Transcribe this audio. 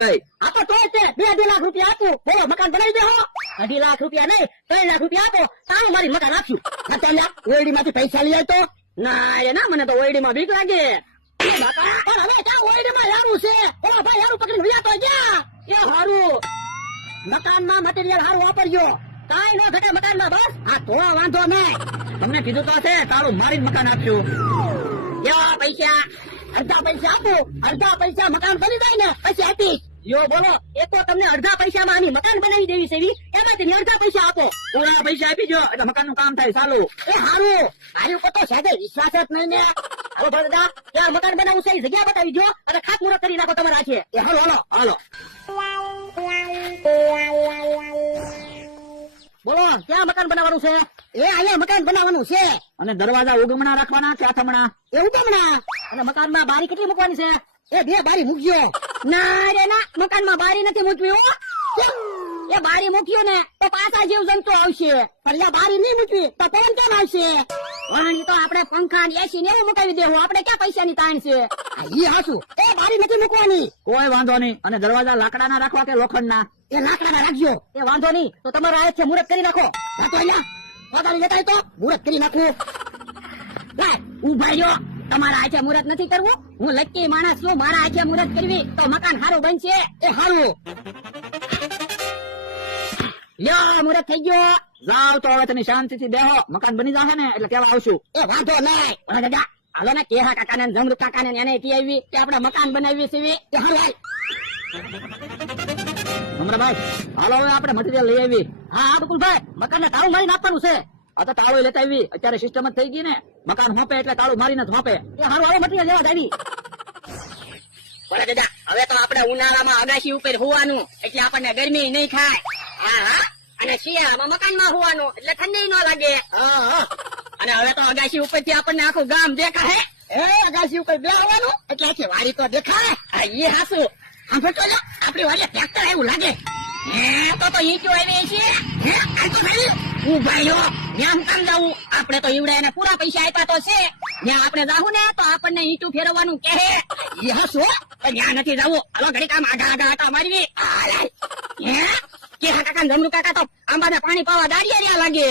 આ તો તોય તે 2.5 લાખ રૂપિયા આપું બોલો મકાન બનાવી દેહો. 2.5 લાખ રૂપિયા નહીં 3 લાખ રૂપિયા આપો તારું મારી મકાન આપ્યું. ઓયડી માંથી પૈસા લઈ આવતો ના એ ના મને તો ઓયડી માં બીક લાગે. પણ હવે ક્યાં ઓયડી માં યારું છે ઓલા ભાઈ યારું પકડીને વિયા તો ગયા એ હારું મકાન માં મટીરિયલ હારું વાપરજો કાઈ નો ઘટે મકાન માં બસ. હા તો વાંધો નહીં તમને કીધું તો છે તારું મારી મકાન આપ્યું. કેવા પૈસા અડધા પૈસા આપો અડધા પૈસા મકાન બની જાય ને પછી આપીશ. યો બોલો એ તો તમને અડધા પૈસામાં આની મકાન બનાવી દેવી છે એમાંથી અડધા પૈસા આપો. ઓલા પૈસા આપી દો એટલે મકાન નું કામ થાય ચાલુ. એ હારું મારી ઉપર તો સાદે વિશ્વાસ જ નહીં ને. હાલો દાદા ત્યાં મકાન બનાવવું છે જગ્યા બતાવી દો અને ખાતમુહૂર્ત કરી નાખો તમારા છે. એ હાલો હાલો હાલો બોલો ક્યાં મકાન બનાવવાનું છે? એ અહીંયા મકાન બનાવવાનું છે. અને દરવાજા ઉગમણા રાખવાના કે આથમણા? એ ઉગમણા. અને મકાનમાં બારી કેટલી મૂકવાની છે? એ 2 બારી મૂકજો. ના રે ના મકાનમાં બારી નથી મૂકવી હો. એ બારી મૂક્યો ને તો પાછા જીવ જંતુ આવશે. પણ એ બારી નહીં મૂકવી તો પવન કેમ આવશે? વાણી તો આપણે પંખા ને એસી ને એવું મુકાવી દેવું. આપણે ક્યાં પૈસાની તાણ છે? ઈ હાસુ એ બારી નથી મૂકવાની. કોઈ વાંધો નહીં. અને દરવાજા લાકડાના રાખવા કે લોખંડના? એ લાકડાના રાખજો. એ વાંધો નહીં તો તમારા આયત છે મુહૂર્ત કરી નાખો. તો અહીંયા પોતાની લેતા તો મુહૂર્ત કરી નાખું. લાય ઉભા રહ્યો. તમારા આખે મુહૂર્ત નથી કરવું. હું લક્કી માણસ છું. મારા આખે મુહૂર્ત કરવી તો મકાન સારું બનશે. એ સારું લ્યો મુહૂર્ત થઈ ગયો. જાવ તો હવે તમે શાંતિથી બેહો. મકાન બની જશે ને એટલે કેવા આવશું. એ વાંધો નહીં. દાદા હાલો ને કેહા કાકા ને જમરૂ કાકા ને એને કી આવી કે આપણે મકાન બનાવી છે. હમણાં હાલો હવે આપણે મટીરિયલ લઈ આવી. હા બકુલભાઈ મકાન ને તાળું મારીને આપવાનું છે. આ તો તાળું લેતા આવી. અત્યારે સિસ્ટમ જ થઈ ગઈ ને મકાન હોપે એટલે તાળું મારીને જ હોપે. એ હારું હાલો મટીરિયલ લેવા આવી. બોલે દાદા હવે તો આપણે ઉનાળામાં અગાશી ઉપર હોવાનું એટલે આપણને ગરમી નહીં થાય. હા અને શિયાળામાં મકાનમાં હોવાનું એટલે ઠંડી ન લાગે. અને હવે તો અગાશી ઉપર થી આપણને આખું ગામ દેખાય. એ અગાશી ઉપર બેહવાનું એટલે આખી વાડી તો દેખાય. એ હાસુ આપડી વાડીએ ટ્રેક્ટર એવું લાગે. તો ઈંટો આવી છે. ઉભાઈઓ ત્યાં કામ જવું આપણે તો ઈવડે એને પૂરા પૈસા આપ્યા તો છે. ત્યાં આપણે જાવું ને તો આપણને ઈંટું ફેરવવાનું કહે. ત્યાં નથી જવું. હાલો ઘડી કામ આગા આગા આટા મારવી. કે કાકા જમરૂ કાકા તો આંબાને પાણી પાવા દાડિયા રહ્યા લાગે.